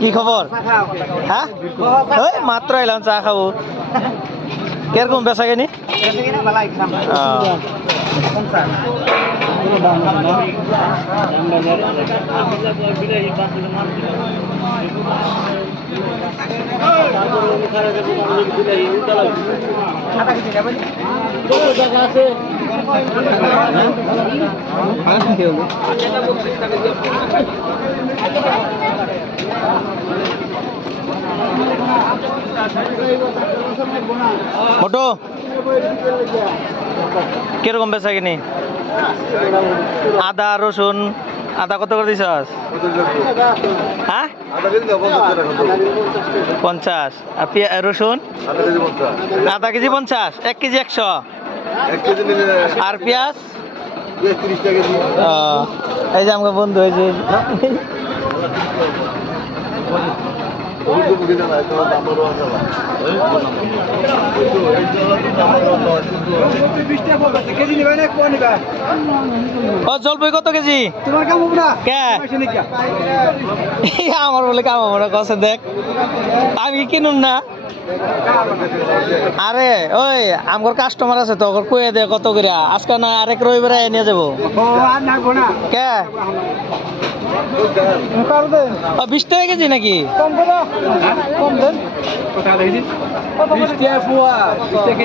কি খবর? হ্যাঁ ওই মাত্র এলাম চা খাবো। কিরকম বেচা কিনি? মোটো কিরকম বেচা কিনি? আদা রসুন, আদা কত করে দিছস? হ্যাঁ 50। আর রসুন আধা কেজি 50, 1 কেজি 100। আর পেঁয়াজ এই যে আমাকে বন্ধু হয়েছে। জলপাই কত কেজি? আমার বলে কাম হবো না, কষে দেখ আমি কিনুন না। আরে ওই আমার কাস্টমার আছে তো, কয়ে দে কত করে আজকে না আরেক রবিবারে নিয়ে যাবো। কে 20 টাকা কেজি নাকি?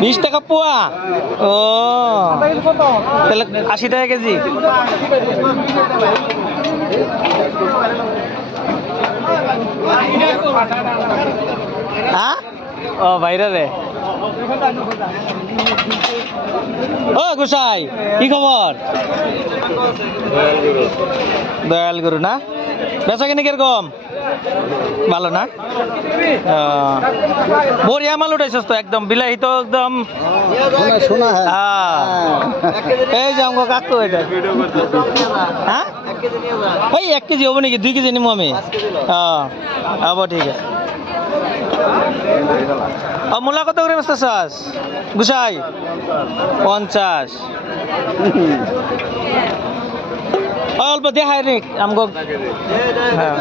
20 টাকা পোয়া। ও তাহলে 80 টাকা কেজি। হ্যাঁ ও বাইরে রে। ও গোসাই কি খবর? দয়াল গুরু না? বেচা কিনে কিরকম? ভালো না? বড়িয়া মাল উঠাইছস তো একদম, বিলাহি তো একদম শোনা। হ্যাঁ এই যে আমাকে কাকু এটা। হ্যাঁ ওই 1 কেজি হবো নাকি? 2 কেজি নিবো আমি। হব ঠিক আছে। মূলা কত করে বেচতেছস গুসাই? 50। অল্প দেখাই রে আমগো। হ্যাঁ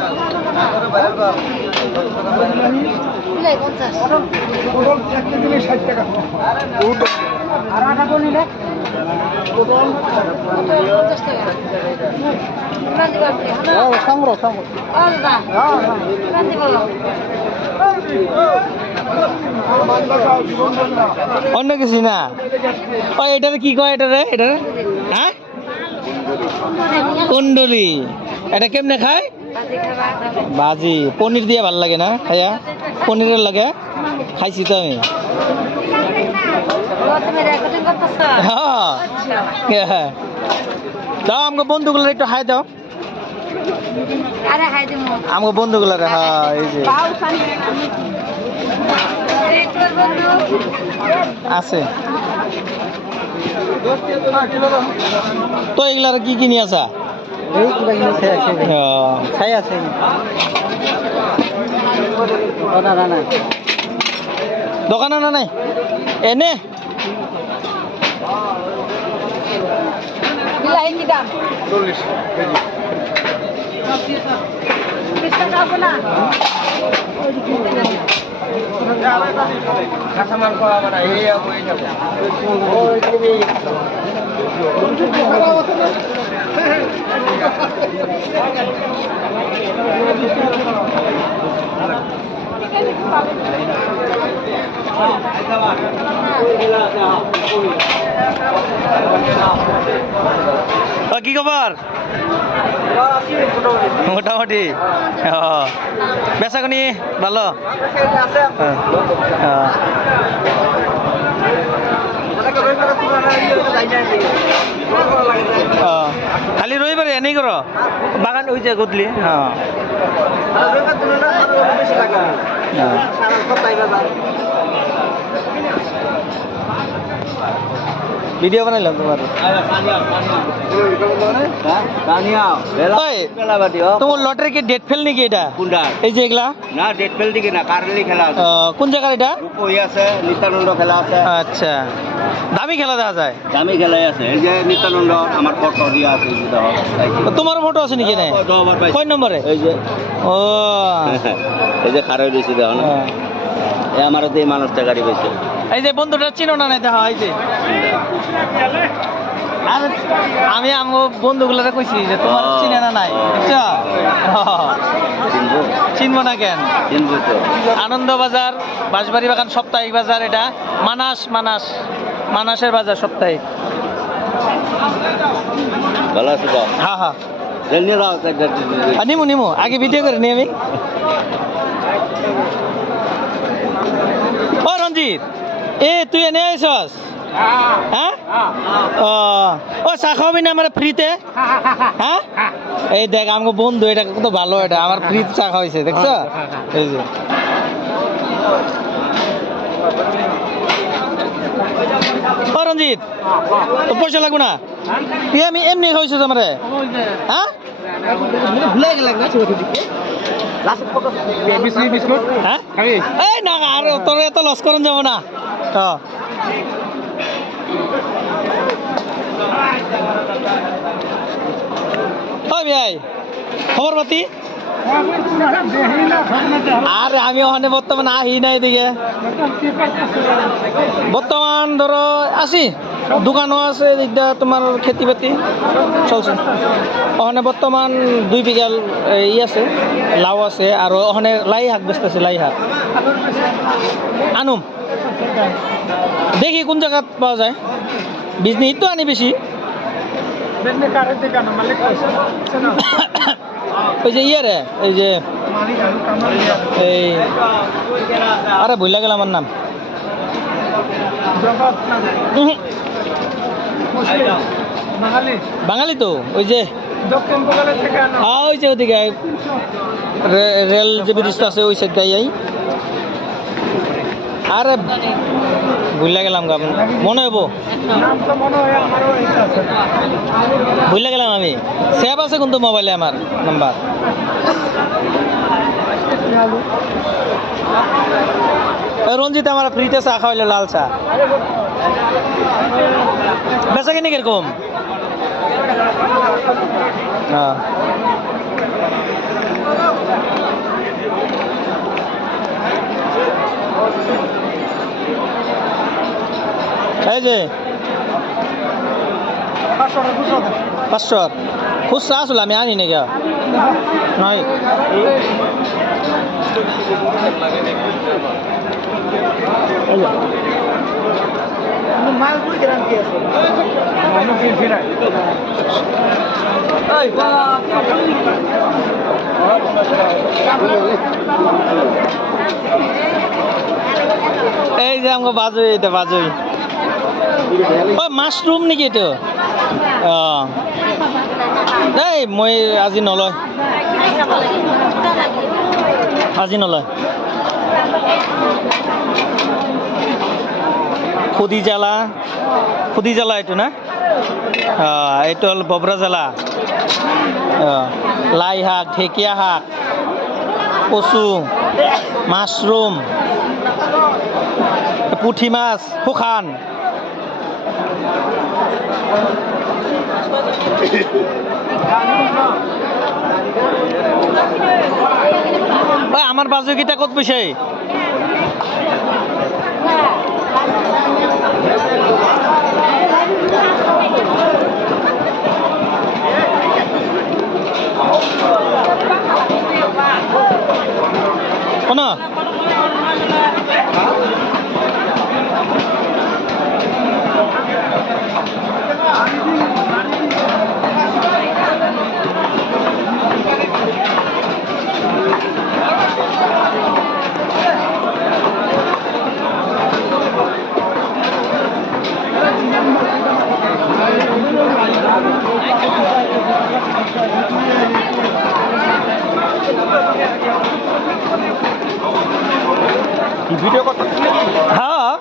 অন্য কিছু না। ও এটারে কি কয়? এটারে হ্যাঁ কুন্ডলি। এটা কেমনে খায়? ভাজি পনির দিয়ে ভাল লাগে না খাইয়া? পনিরের লাগে খাইছি তো আমি। হ্যাঁ দাও আমাকে বন্ধুগুলো একটু হাই দাও। আমাকে বন্ধুগুলো হ্যাঁ এই যে আছে তো এগুলার কি কিনি আসা? দোকান না নাই এনে দাম 40 কেজি। কি খবর? মোটামুটি বেচা কিনি ভালো। খালি রবিবারে এনেই করো বাগান হয়ে যায় গধূলি। ভিডিও বানাইলাম তোমার। ওই, তোমার লটারি কি ডেট ফেল নাকি এটা? এই যে এগুলা না ডেট ফেল দিকে না কারেন্টলি খেলা আছে। কোন জায়গার এটা? ওই আছে নিত্যানন্দ খেলা আছে। আচ্ছা, দামি খেলা দেখা যায়। দামি খেলাই আছে এই যে নিত্যানন্দ আমার ফটো দিয়া আছে তোমার ফটো আছে নাকি না? কয় নম্বরে? এই যে ও এই যে খারাপ দিয়েছি দেখো না এই আমারও তো এই মানুষটা গাড়ি পেয়েছে। এই যে বন্ধুটা চিনো না? নাই দেখা এই যে আমি আমার বন্ধুগুলোরে কইছি যে তোমার চিনে না নাই, বুঝছো? চিনবো না কেন? চিনবো তো। আনন্দ বাজার, বাঁশবাড়ি বাগান সাপ্তাহিক বাজার, এটা মানাসের বাজার সাপ্তাহিক। ভালো আছে তো? হ্যাঁ হ্যাঁ নিয়ে যাও নিমু আগে ভিডিও করে নি আমি। ও রঞ্জিত, তুই এনে আইসস? হ্যাঁ ও চা খাওয়াবি না আমার ফ্রিতে? হ্যাঁ এই দেখ আমার বন্ধু, এটা কত ভালো, এটা আমার ফ্রিতে চা খাওয়াইছে, দেখছো? এই যে ও রঞ্জিত, তো পয়সা লাগবে না? তুই আমি এমনি খাওয়াইছিস আমারে? হ্যাঁ এই না আর তোর এত লস করন যাব না। ওই ভাই খবর পাতি? আরে আমি ওখানে বর্তমান আহি নাই দিকে, বর্তমান ধরো আসি, দোকানও আছে দিকটা, তোমার খেতি বাতি চলছে ওখানে বর্তমান 2 বিঘা ই আছে, লাউ আছে, আর ওখানে লাই শাক বেচতেছে, লাই শাক আনুম, দেখি কোন জায়গাত পাওয়া যায়। বিজনেস তো আনি বেশি, ওই যে ইয়ে এই যে এই আরে ভুলে গেল আমার নাম, বাঙালি তো, ওই যে ওই যে ওদিকে রেল যে ব্রিজটা আছে ওই সাইড গাই। আরে ভুলে গেলাম গা, মনে হবো, ভুলে গেলাম আমি, সেভ আছে কিন্তু মোবাইলে আমার নাম্বার। রঞ্জিত আমার ফ্রিতে চা খাওয়াইলো, লাল চা। বেচা কিনি কিরকম? এই যে 500 খুচরা আসলে আমি আনি নাকি নয়। এই যে আমাকে বাজুই, এটা বাজুই ও মাশরুম নেকি এইটো? এই মই আজি নলয়, আজি নলয়। খুদি জ্বালা এইটো না? এইটো হ'ল ববৰা জ্বালা, লাই শাক, ঢেকীয়া শাক, কচু, মাশরুম, পুঠি মাছ শুকান, আমার বাজুকিটা কত পয়সা? না ভিডিও করতে? হ্যাঁ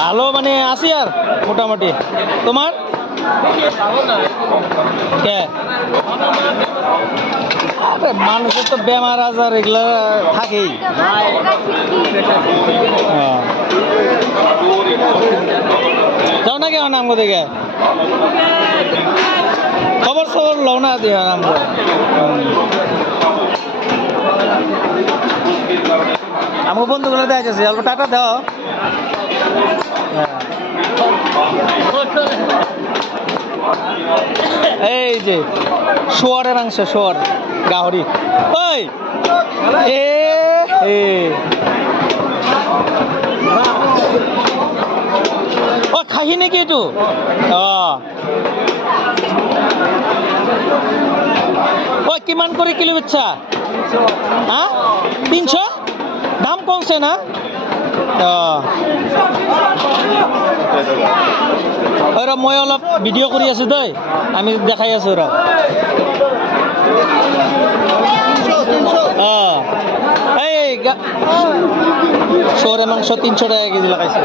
ভালো মানে আছি আর মোটামুটি। তোমার কে আরে মানুষের তো বেমার আজার এগুলা থাকেই। যাও না কেমন আমগো দেখে খবর সবর লও না দিয়ে আমগো। আমগো বন্ধুগুলো দেখাচ্ছে অল্প টাকা দাও। এই যে শুয়ারের মাংস, শুয়ার গাহরি। ওই ও খাহি নাকি এইটো? ও কিমান করে কিলো বেচছা? হ্যাঁ 300 দাম কমছে না? ওরা মই অলপ ভিডিঅ' কৰি আছো দেই, আমি দেখাই আছো ৰ। এই শুয়ারের মাংস 300 টাকা কেজি লাগাইছে।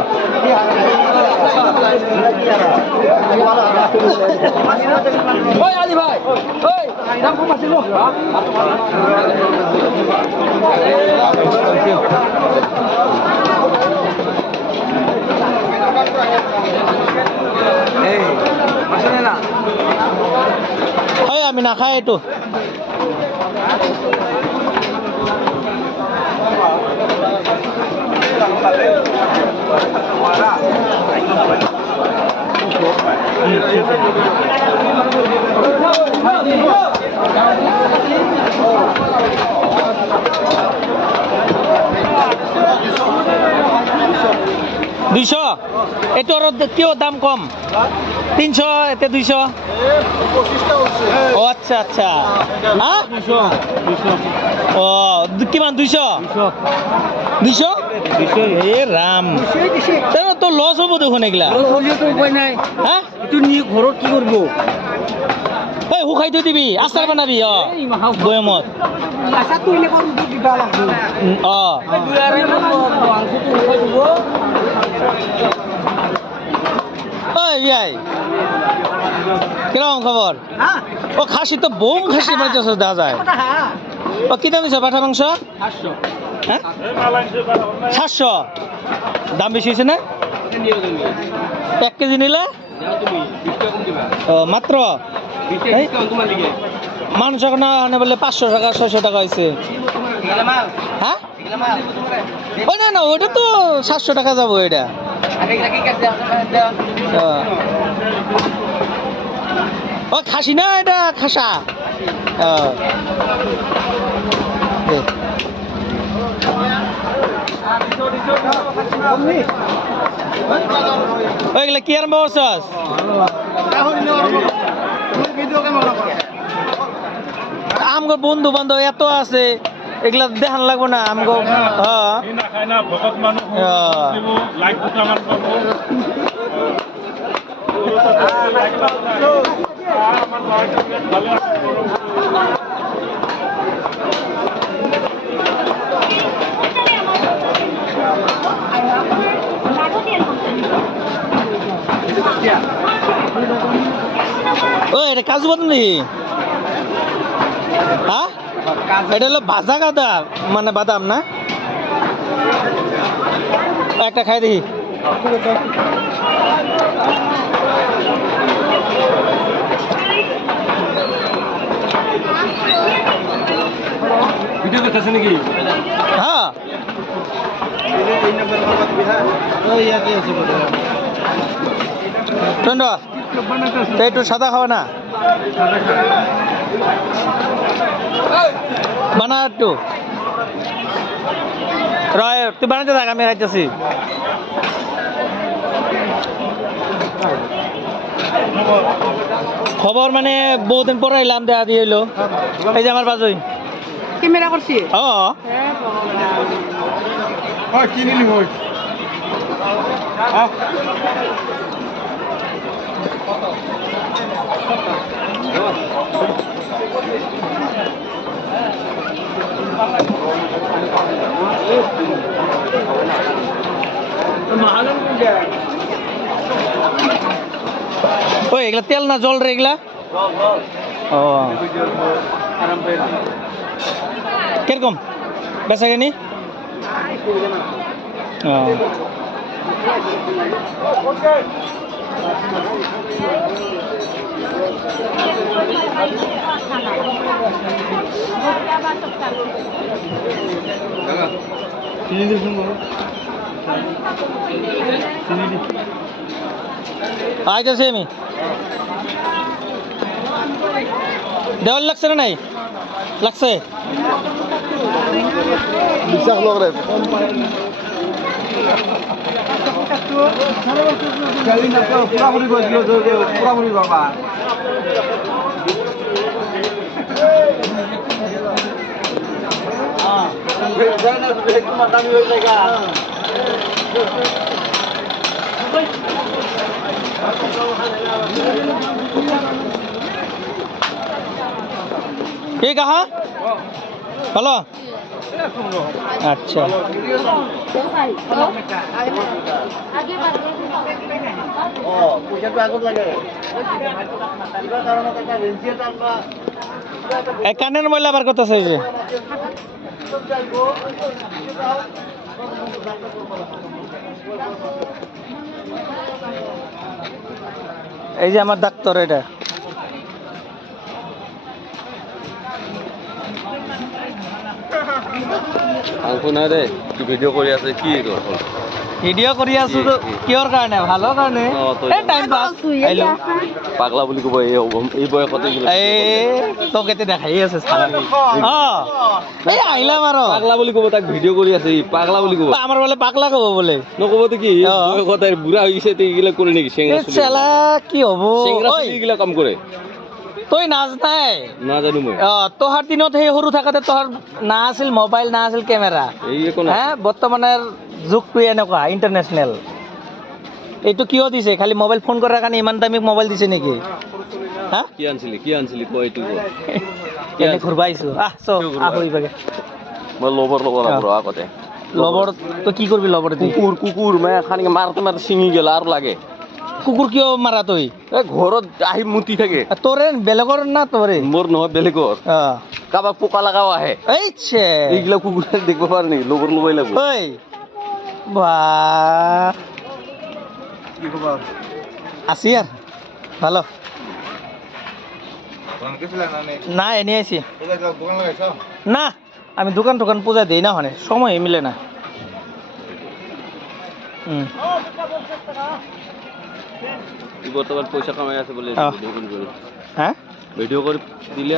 আমি না খাই এইটো। দুইশো এইটো আৰু কিয় দাম কম? 300 এতে 200। ও আচ্ছা আচ্ছা। হ্যাঁ ও কিমান 200? 200 এ রাম, তো লস হবো দেখুন এগুলা। হ্যাঁ ঘৰত কি করবো? এই শুকাই থৈ দিবি, আচাৰ বনাবি বৈয়ামত। কিরকম খবর? ও খাসি তো বোম খাসি মারতেছ দেখা যায়। ও কি দাম দিছ পাঠা মাংস? 700। দাম বেশি হয়েছে না? 1 কেজি নিলে মাত্র মানুষ এখন না বললে 500 টাকা 600 টাকা হয়েছে। হ্যাঁ ওই না না ওইটা তো 700 টাকা যাবো এটা। ও খাসি না এটা খাসা। ওইগুলা কি আরম্ভ করছস? আমগো বন্ধু বান্ধব এত আছে, এগুলা দেখান লাগবো না আমগো। ও এটা কাজু বাদাম নাকি? হ্যাঁ এটা হলো ভাজা গাদা মানে বাদাম না? একটা খাই দেখি। ভিডিও করতেছে নাকি? হ্যাঁ একটু সাদা খাওয়া না বানা একটু রয়, তুই বানাতে থাক আমি খাইতেছি। খবর মানে বহুদিন পরে এলাম, দেখা দিয়ে এলো। এই যে আমার বাজই ক্যামেরা করছি। কি নিলি ভাই? মাহাজন ওই এগুলা তেল না জল রে এগুলা ও কিরকম বেচা কিনি আইতেছি আমি দেওয়াল লাগছে না নাই লাগছে বিশ্বাস লগরে পুরাপুরি কইছিল পুরাপুরি বাবা ये कहा हेलो अच्छा কানের ময়লা আবার কত চাইছে এই যে আমার ডাক্তার এটা আংকু না দে কি ভিডিও কৰি আছে কি তোৰ ভিডিও কৰি আছো তো কিহৰ কাৰণে ভালৰ কাৰণে এই টাইম পাস আইলো পাগলা বুলি ক'ব এই বয়সতে এই তো কেতে দেখাই আছে সারা এই আইলাম আৰু পাগলা বুলি ক'ব তাক ভিডিও কৰি আছে পাগলা বুলি ক'ব আমাৰ বলে পাগলা কব বলে নক'ব তো কি বয়সতে বুঢ়া হৈ গৈছে এইগিলা কৰে নেকি চেংৰা চুলি চেলা কি হ'ব চেংৰা চুলি এইগিলা কাম কৰে তই নাজ নাই নাজানো মই তোহাৰ দিনত সেই সৰু থাকোতে তোহাৰ না আছিল মোবাইল না আছিল কেমেৰা এই একো না হ্যাঁ বৰ্তমানৰ যুগটো এনেকুৱা ইণ্টাৰনেশ্যনেল এইটো কিয় দিছে খালি মোবাইল ফোন কৰাৰ কাৰণে ইমান দামী মোবাইল দিছে নেকি হা কি আনছিলি কয় এইটো এনে ঘূৰবা আহিছো চ আহৈ বাগে মই লবৰ ল'ব লাগিব আগতে লবৰ তই কি কৰিবি লবৰ দি কুকুৰ মই খানিকে মাৰতে ছিঙি গেল আৰু লাগে কুকুৰ কিয় মাৰা তই এই ঘৰত আহি মুতি থাকে তোৰে বেলেগৰ না তোৰে মোৰ নহয় বেলেগৰ কাৰোবাক পোকা লগাও আহে এই ছে এইগিলা কুকুৰ দেখিব পাৰে নেকি লবৰ ল'বই লাগিব ঐ বা কি খবর আছি আর ভালো না এনে আছি দোকান লাগাইছ না আমি দোকান টোকান পূজা দিই না হনে সময় মিলে না বর্তমান পয়সা কামাই আছে বলে হ্যাঁ ভিডিও করে দিলে